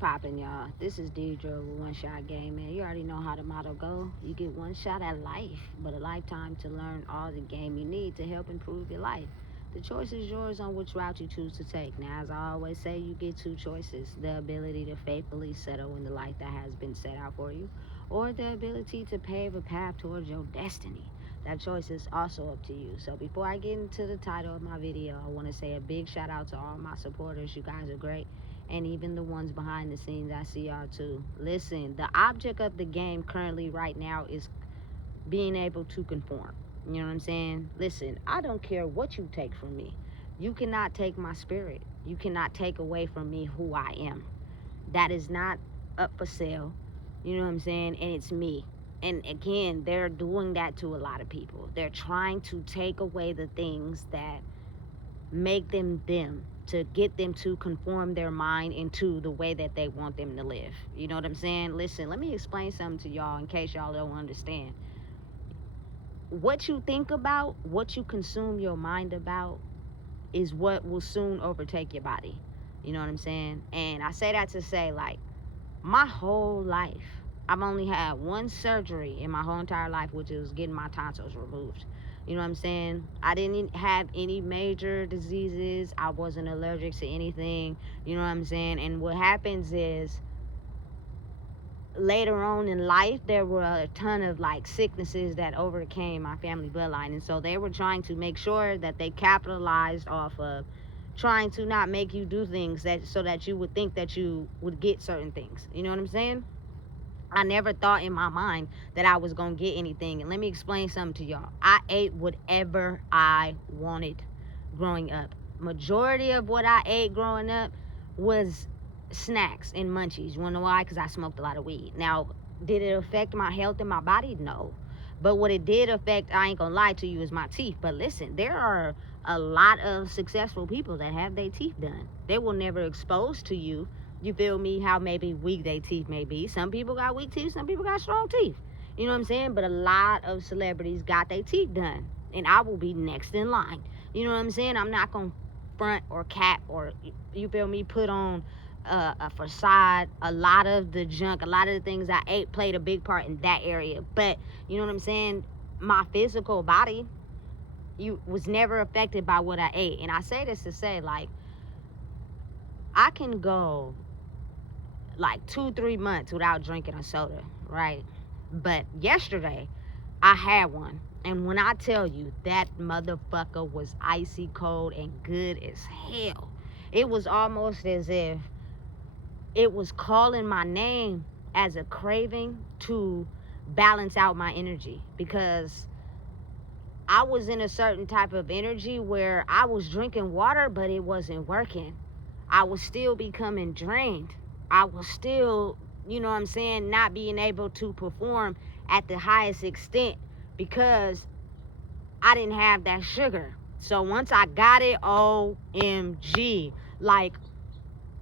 Poppin', y'all. This is Deidre with One Shot Game, man. You already know how the motto go. You get one shot at life, but a lifetime to learn all the game you need to help improve your life. The choice is yours on which route you choose to take. Now, as I always say, you get two choices: the ability to faithfully settle in the life that has been set out for you, or the ability to pave a path towards your destiny. That choice is also up to you. So, before I get into the title of my video, I want to say a big shout out to all my supporters. You guys are great, and even the ones behind the scenes. I see y'all too. Listen, the object of the game currently right now is being able to conform. You know what I'm saying? Listen, I don't care what you take from me. You cannot take my spirit. You cannot take away from me who I am. That is not up for sale. You know what I'm saying? And it's me. And again, they're doing that to a lot of people. They're trying to take away the things that make them to get them to conform their mind into the way that they want them to live. You know what I'm saying? Listen, let me explain something to y'all in case y'all don't understand. What you think about, what you consume your mind about, is what will soon overtake your body. You know what I'm saying? And I say that to say, like, my whole life, I've only had one surgery in my whole entire life, which is getting my tonsils removed. You know what I'm saying? I didn't have any major diseases. I wasn't allergic to anything. You know what I'm saying? And what happens is, later on in life, there were a ton of like sicknesses that overcame my family bloodline, and so they were trying to make sure that they capitalized off of trying to not make you do things that so that you would think that you would get certain things. You know what I'm saying? I never thought in my mind that I was gonna get anything. And let me explain something to y'all. I ate whatever I wanted growing up. Majority of what I ate growing up was snacks and munchies. You wanna know why? Because I smoked a lot of weed. Now, did it affect my health and my body? No. But what it did affect, I ain't gonna lie to you, is my teeth. But listen, there are a lot of successful people that have their teeth done. They were never exposed to you. You feel me? How maybe weak their teeth may be. Some people got weak teeth, some people got strong teeth. You know what I'm saying? But a lot of celebrities got their teeth done. And I will be next in line. You know what I'm saying? I'm not going to front or cap or, you feel me, put on a facade. A lot of the junk, a lot of the things I ate played a big part in that area. But, you know what I'm saying? My physical body was never affected by what I ate. And I say this to say, like, I can go like 2-3 months without drinking a soda, right? But yesterday I had one, and when I tell you that motherfucker was icy cold and good as hell, it was almost as if it was calling my name as a craving to balance out my energy, because I was in a certain type of energy where I was drinking water but it wasn't working. I was still becoming drained. I was still, you know what I'm saying, not being able to perform at the highest extent because I didn't have that sugar. So once I got it, OMG. Like,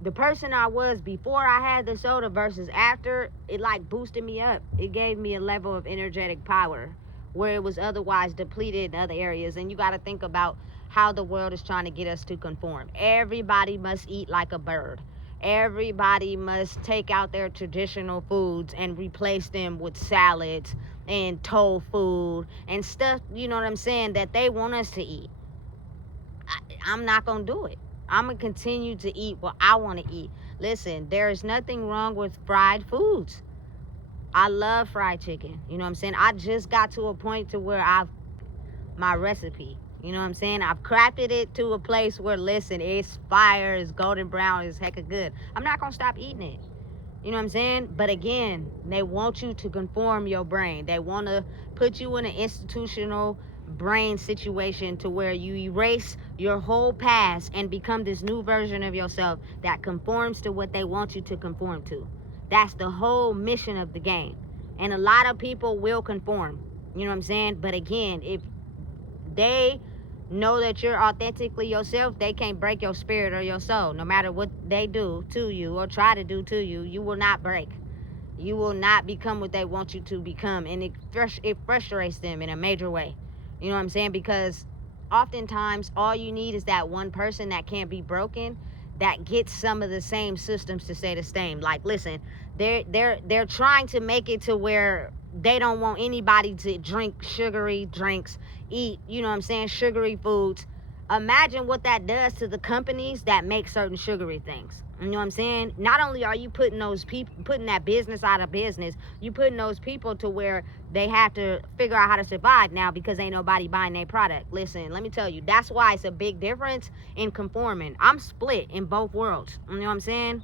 the person I was before I had the soda versus after, it like boosted me up. It gave me a level of energetic power where it was otherwise depleted in other areas. And you got to think about how the world is trying to get us to conform. Everybody must eat like a bird. Everybody must take out their traditional foods and replace them with salads and tofu and stuff, you know what I'm saying, that they want us to eat. I'm not going to do it. I'm going to continue to eat what I want to eat. Listen, there is nothing wrong with fried foods. I love fried chicken. You know what I'm saying? I just got to a point to where my recipe, you know what I'm saying, I've crafted it to a place where, listen, it's fire, it's golden brown, it's hecka good. I'm not going to stop eating it. You know what I'm saying? But again, they want you to conform your brain. They want to put you in an institutional brain situation to where you erase your whole past and become this new version of yourself that conforms to what they want you to conform to. That's the whole mission of the game. And a lot of people will conform. You know what I'm saying? But again, if they know that you're authentically yourself, they can't break your spirit or your soul. No matter what they do to you or try to do to you, you will not break. You will not become what they want you to become. And it frustrates them in a major way. You know what I'm saying? Because oftentimes all you need is that one person that can't be broken, that gets some of the same systems to stay the same. Like, listen, they're trying to make it to where they don't want anybody to drink sugary drinks, eat, you know what I'm saying, sugary foods. Imagine what that does to the companies that make certain sugary things. You know what I'm saying? Not only are you putting those people, putting that business out of business, you putting those people to where they have to figure out how to survive now because ain't nobody buying their product. Listen, let me tell you, that's why it's a big difference in conforming. I'm split in both worlds. You know what I'm saying?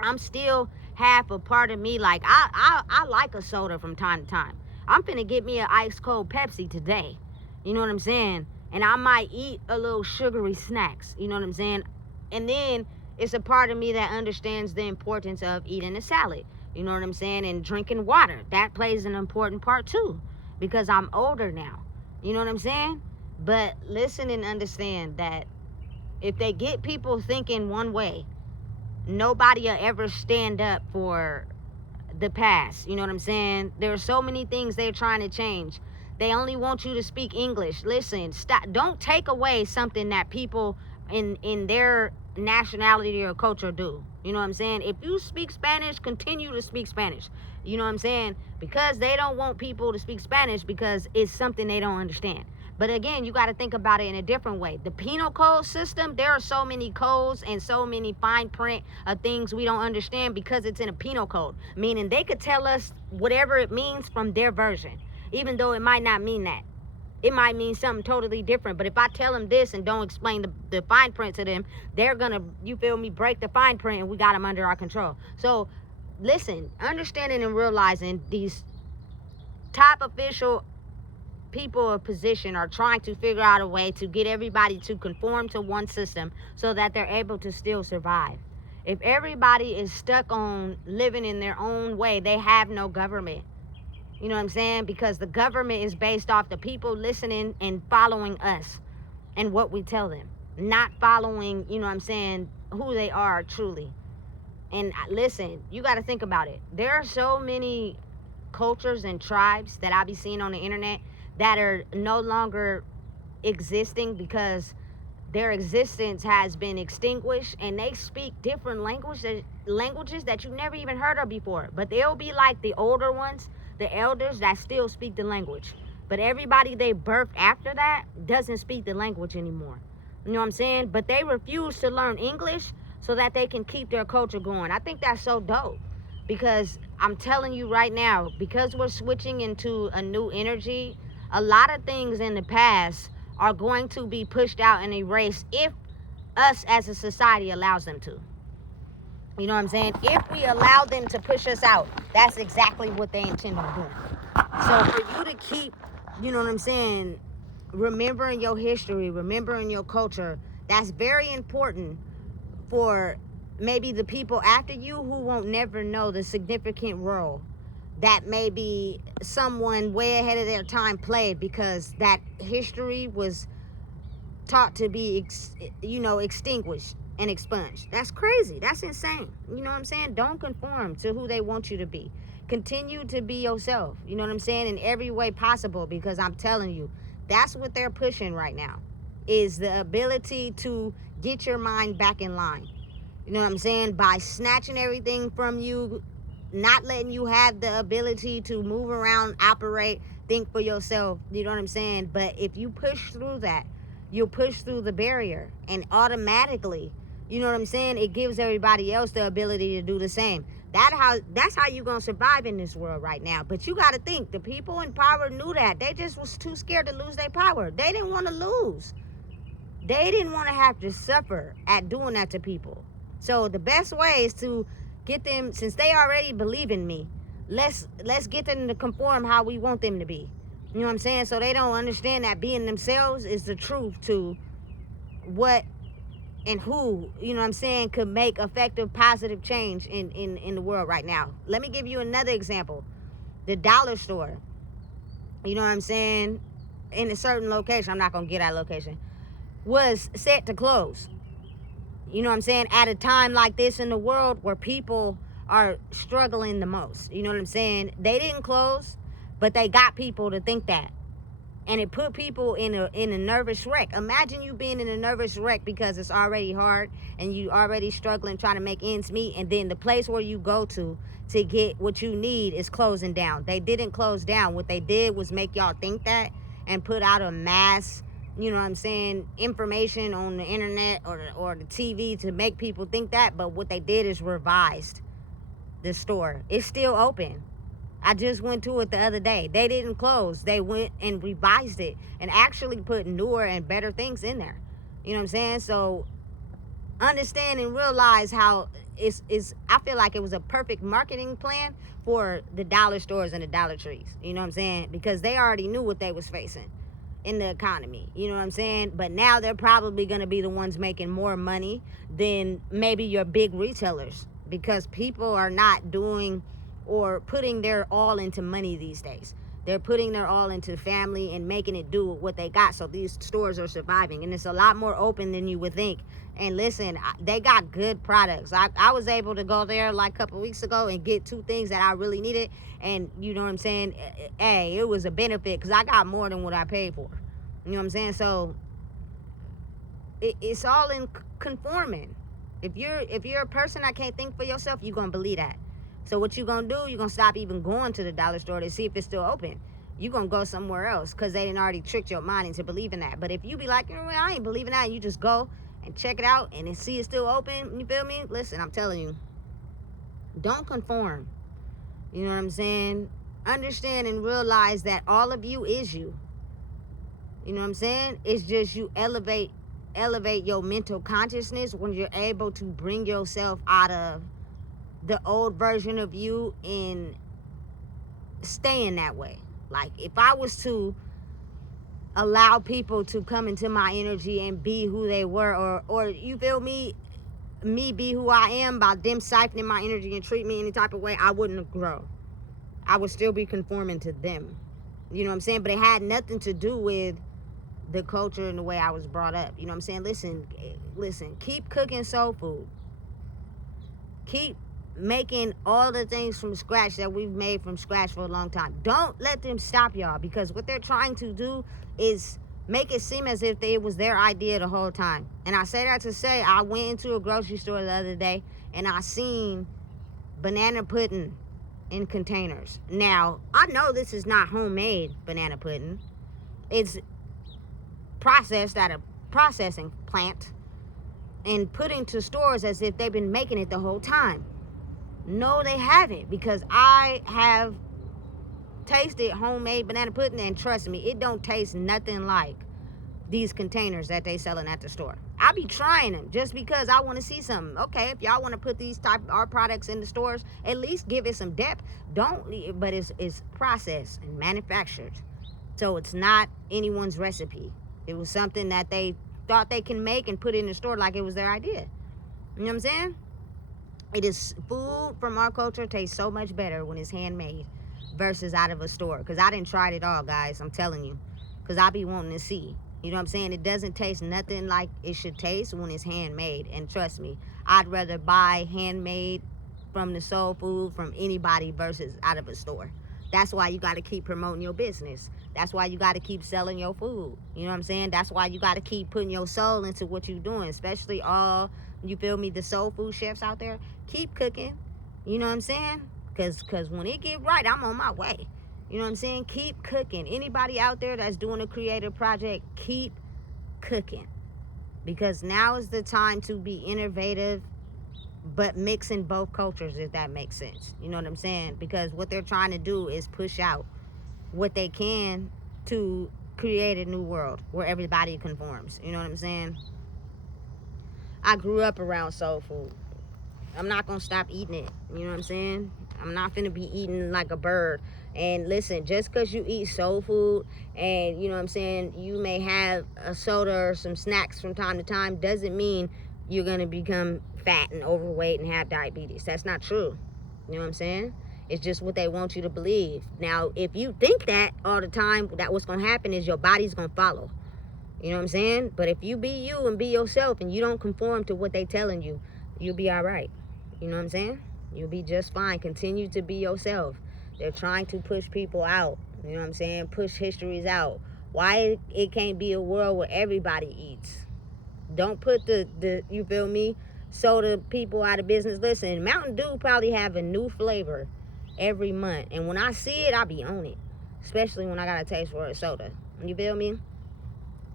I'm still half a part of me, like I like a soda from time to time. I'm finna get me an ice cold Pepsi today. You know what I'm saying? And I might eat a little sugary snacks. You know what I'm saying? And then it's a part of me that understands the importance of eating a salad. You know what I'm saying? And drinking water. That plays an important part too, because I'm older now. You know what I'm saying? But listen and understand that if they get people thinking one way, nobody will ever stand up for the past. You know what I'm saying? There are so many things they're trying to change. They only want you to speak English. Listen, stop. Don't take away something that people in their nationality or culture do. You know what I'm saying? If you speak Spanish, continue to speak Spanish. You know what I'm saying? Because they don't want people to speak Spanish because it's something they don't understand. But again, you got to think about it in a different way. The penal code system, there are so many codes and so many fine print of things we don't understand because it's in a penal code. Meaning they could tell us whatever it means from their version, even though it might not mean that. It might mean something totally different. But if I tell them this and don't explain the fine print to them, they're going to, you feel me, break the fine print and we got them under our control. So listen, understanding and realizing these top official people of position are trying to figure out a way to get everybody to conform to one system so that they're able to still survive. If everybody is stuck on living in their own way, they have no government. You know what I'm saying? Because the government is based off the people listening and following us and what we tell them, not following, you know what I'm saying, who they are truly. And listen, you got to think about it. There are so many cultures and tribes that I be seeing on the internet that are no longer existing because their existence has been extinguished, and they speak different languages that you never even heard of before. But they'll be like the older ones, the elders that still speak the language. But everybody they birthed after that doesn't speak the language anymore. You know what I'm saying? But they refuse to learn English so that they can keep their culture going. I think that's so dope. Because I'm telling you right now, because we're switching into a new energy, a lot of things in the past are going to be pushed out and erased if us as a society allows them to. You know what I'm saying? If we allow them to push us out, that's exactly what they intend on doing. So for you to keep, you know what I'm saying, remembering your history, remembering your culture, that's very important for maybe the people after you who won't never know the significant role that maybe someone way ahead of their time played, because that history was taught to be, extinguished and expunged. That's crazy. That's insane. You know what I'm saying? Don't conform to who they want you to be. Continue to be yourself. You know what I'm saying? In every way possible, because I'm telling you, that's what they're pushing right now, is the ability to get your mind back in line. You know what I'm saying? By snatching everything from you, not letting you have the ability to move around, operate, think for yourself. You know what I'm saying? But if you push through that, you'll push through the barrier, and automatically, you know what I'm saying, it gives everybody else the ability to do the same. That's how you're going to survive in this world right now. But you got to think, the people in power knew that. They just was too scared to lose their power. They didn't want to lose. They didn't want to have to suffer at doing that to people. So the best way is to get them, since they already believe in me, let's get them to conform how we want them to be. You know what I'm saying? So they don't understand that being themselves is the truth to what and who, you know what I'm saying, could make effective, positive change in the world right now. Let me give you another example. The dollar store, you know what I'm saying, in a certain location, I'm not going to get that location, was set to close. You know what I'm saying? At a time like this in the world where people are struggling the most. You know what I'm saying? They didn't close, but they got people to think that. And it put people in a nervous wreck. Imagine you being in a nervous wreck because it's already hard and you already struggling trying to make ends meet, and then the place where you go to get what you need is closing down. They didn't close down. What they did was make y'all think that and put out a mass, you know what I'm saying, information on the internet or the TV to make people think that. But what they did is revised the store. It's still open. I just went to it the other day. They didn't close. They went and revised it and actually put newer and better things in there. You know what I'm saying? So understand and realize how I feel like it was a perfect marketing plan for the dollar stores and the Dollar Trees. You know what I'm saying? Because they already knew what they was facing in the economy. You know what I'm saying? But now they're probably going to be the ones making more money than maybe your big retailers, because people are not doing or putting their all into money these days. They're putting their all into family and making it do what they got. So these stores are surviving, and it's a lot more open than you would think. And listen, they got good products. I was able to go there like a couple weeks ago and get 2 things that I really needed. And you know what I'm saying? Hey, it was a benefit because I got more than what I paid for. You know what I'm saying? So it's all in conforming. If you're a person that can't think for yourself, you're going to believe that. So what you going to do, you're going to stop even going to the dollar store to see if it's still open. You're going to go somewhere else because they didn't already tricked your mind into believing that. But if you be like, you know, I ain't believing that, and you just go and check it out and see it's still open, you feel me? Listen, I'm telling you, don't conform. You know what I'm saying? Understand and realize that all of you is you. You know what I'm saying? It's just you elevate your mental consciousness when you're able to bring yourself out of the old version of you and staying that way. Like if I was to allow people to come into my energy and be who they were, or you feel me be who I am by them siphoning my energy and treat me any type of way, I wouldn't grow. I would still be conforming to them. You know what I'm saying? But it had nothing to do with the culture and the way I was brought up. You know what I'm saying? Listen, keep cooking soul food. Keep making all the things from scratch that we've made from scratch for a long time. Don't let them stop y'all, because what they're trying to do is make it seem as if it was their idea the whole time. And I say that to say, I went into a grocery store the other day and I seen banana pudding in containers. Now, I know this is not homemade banana pudding. It's processed at a processing plant and put into stores as if they've been making it the whole time. No, they haven't, because I have tasted homemade banana pudding, and trust me, it don't taste nothing like these containers that they selling at the store. I be trying them just because I want to see something. Okay, if y'all want to put these type of our products in the stores, at least give it some depth. But it's processed and manufactured, so it's not anyone's recipe. It was something that they thought they can make and put in the store like it was their idea. You know what I'm saying? It is food from our culture tastes so much better when it's handmade versus out of a store. Because I didn't try it all, guys. I'm telling you. Because I be wanting to see. You know what I'm saying? It doesn't taste nothing like it should taste when it's handmade. And trust me, I'd rather buy handmade from the soul food from anybody versus out of a store. That's why you got to keep promoting your business. That's why you got to keep selling your food. You know what I'm saying? That's why you got to keep putting your soul into what you're doing, especially all, you feel me, the soul food chefs out there. Keep cooking. You know what I'm saying? Because when it get right, I'm on my way. You know what I'm saying? Keep cooking. Anybody out there that's doing a creative project, keep cooking. Because now is the time to be innovative, but mixing both cultures, if that makes sense. You know what I'm saying? Because what they're trying to do is push out what they can to create a new world where everybody conforms. You know what I'm saying? I grew up around soul food. I'm not going to stop eating it. You know what I'm saying? I'm not finna be eating like a bird. And listen, just because you eat soul food and, you know what I'm saying, you may have a soda or some snacks from time to time, doesn't mean you're going to become fat and overweight and have diabetes. That's not true. You know what I'm saying? It's just what they want you to believe. Now, if you think that all the time, that what's going to happen is your body's going to follow. You know what I'm saying? But if you be you and be yourself and you don't conform to what they telling you, you'll be all right. You know what I'm saying? You'll be just fine. Continue to be yourself. They're trying to push people out. You know what I'm saying? Push histories out. Why it can't be a world where everybody eats? Don't put the you feel me, soda people out of business. Listen, Mountain Dew probably have a new flavor every month, and when I see it, I be on it, especially when I got a taste for a soda. You feel me?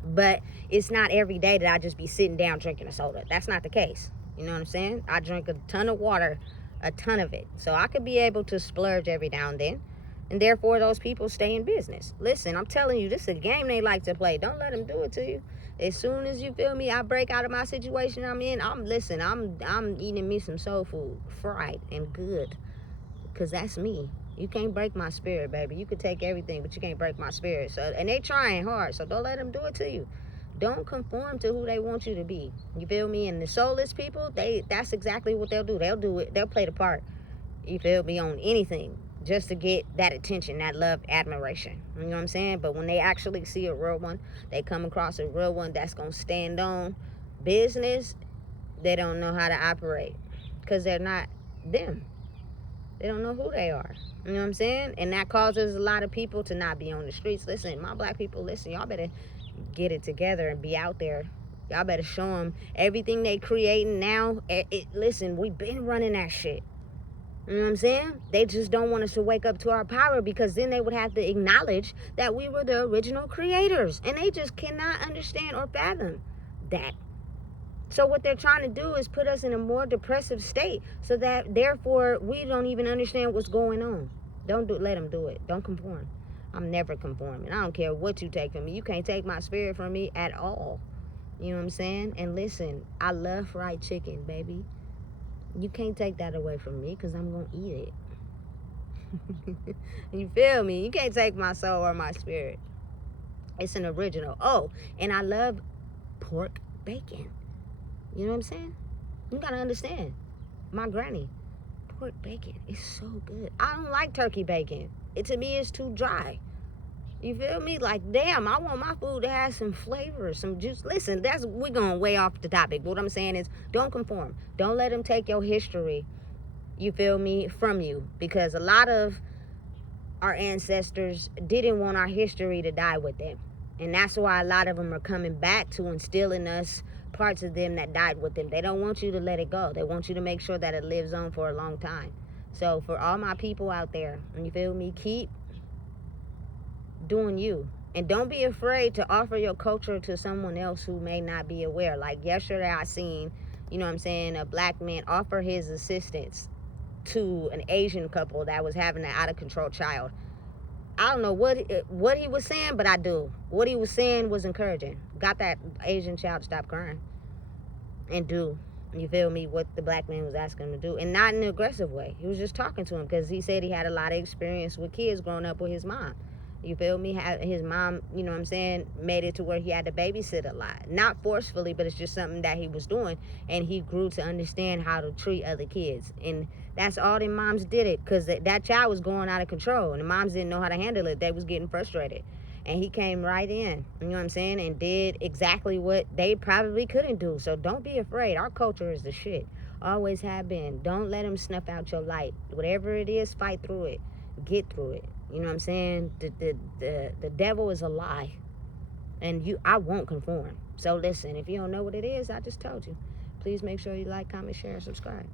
But it's not every day that I just be sitting down drinking a soda. That's not the case. You know what I'm saying? I drink a ton of water, a ton of it, so I could be able to splurge every now and then, and therefore those people stay in business. Listen, I'm telling you, this is a game they like to play. Don't let them do it to you. As soon as you feel me, I break out of my situation I'm in. I'm eating me some soul food, fried and good, cause that's me. You can't break my spirit, baby. You could take everything, but you can't break my spirit. So, and they trying hard, so don't let them do it to you. Don't conform to who they want you to be. You feel me? And the soulless people, that's exactly what they'll do. They'll do it. They'll play the part. You feel me, on anything just to get that attention, that love, admiration. You know what I'm saying? But when they actually see a real one, they come across a real one that's gonna stand on business, they don't know how to operate because they're not them. They don't know who they are. You know what I'm saying? And that causes a lot of people to not be on the streets. Listen, my black people, listen, y'all better get it together and be out there. Y'all better show them everything they creating now. Listen, we've been running that shit. You know what I'm saying? They just don't want us to wake up to our power, because then they would have to acknowledge that we were the original creators. And they just cannot understand or fathom that. So what they're trying to do is put us in a more depressive state, so that therefore we don't even understand what's going on. Let them do it. Don't conform. I'm never conforming. I don't care what you take from me. You can't take my spirit from me at all. You know what I'm saying? And listen, I love fried chicken, baby. You can't take that away from me, because I'm going to eat it. You feel me? You can't take my soul or my spirit. It's an original. Oh, and I love pork bacon. You know what I'm saying? You gotta understand. My granny, pork bacon is so good. I don't like turkey bacon. To me, it's too dry. You feel me? Like, damn, I want my food to have some flavor, some juice. Listen, we're going way off the topic. What I'm saying is, don't conform. Don't let them take your history, you feel me, from you. Because a lot of our ancestors didn't want our history to die with them. And that's why a lot of them are coming back to instill in us parts of them that died with them. They don't want you to let it go. They want you to make sure that it lives on for a long time. So for all my people out there, you feel me, keep doing you. And don't be afraid to offer your culture to someone else who may not be aware. Like yesterday I seen, you know what I'm saying, a black man offer his assistance to an Asian couple that was having an out of control child. I don't know what he was saying, but I do. What he was saying was encouraging. Got that Asian child to stop crying and do, you feel me, what the black man was asking him to do. And not in an aggressive way. He was just talking to him, because he said he had a lot of experience with kids growing up with his mom. You feel me? His mom, you know what I'm saying, made it to where he had to babysit a lot. Not forcefully, but it's just something that he was doing. And he grew to understand how to treat other kids. And that's all the moms did it, because that child was going out of control. And the moms didn't know how to handle it. They was getting frustrated. And he came right in, you know what I'm saying, and did exactly what they probably couldn't do. So don't be afraid. Our culture is the shit. Always have been. Don't let them snuff out your light. Whatever it is, fight through it. Get through it. You know what I'm saying? The devil is a lie. And I won't conform. So listen, if you don't know what it is, I just told you. Please make sure you like, comment, share, and subscribe.